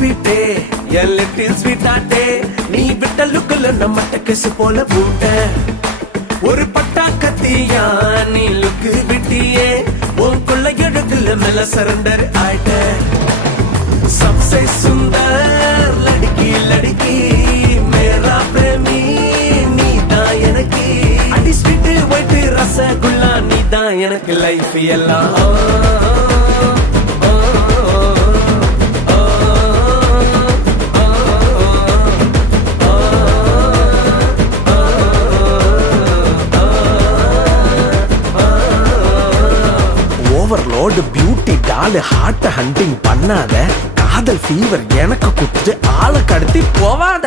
ஸ்வீட்டே என் little sweet ஆட்டே நீ விட்ட லுக்குல நம்ம டக்கஸ் போல பூட்ட ஒரு பட்டா கத்தியா நீ லுக்கு விட்டியே உன் கொள்ள எடுக்கல மேல சரண்டர் ஆயிட்ட सबसे सुंदर लड़की लड़की मेरा प्रेमी नीदा எனக்கு அடி ஸ்வீட் ஒயிட் ரசகுல்லா நீதா எனக்கு லைஃப் எல்லாம் ஓவர்லோட் பியூட்டி டால் ஹார்ட் ஹண்டிங் பண்ணாத காதல் ஃபீவர் எனக்கு குடிச்சு ஆளை கடத்தி போவாத.